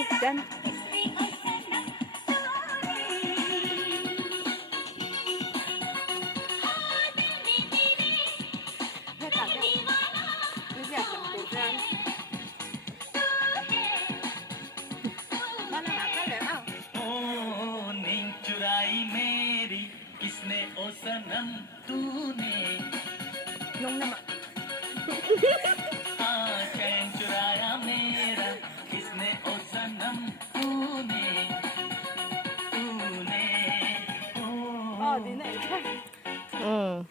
Okay, dyan. किसने ओ सनम तूने Nung naman. चैन चुराया मेरा किसने ओ सनम तूने तूने Oh, di na ito. Oh.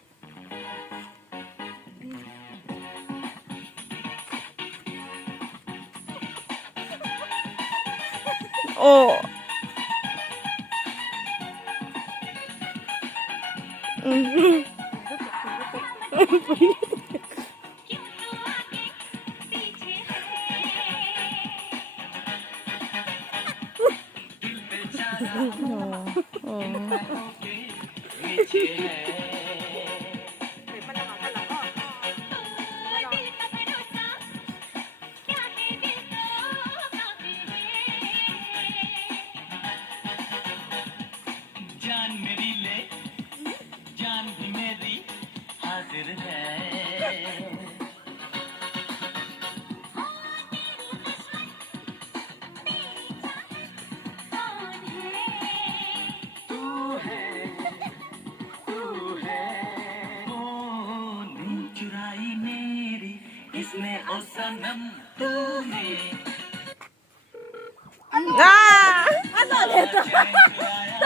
जान मेरी ले जान भी मेरी हाजिर है चुराई मेरी किसने ओ सनम तूने Ah! Ano ulit?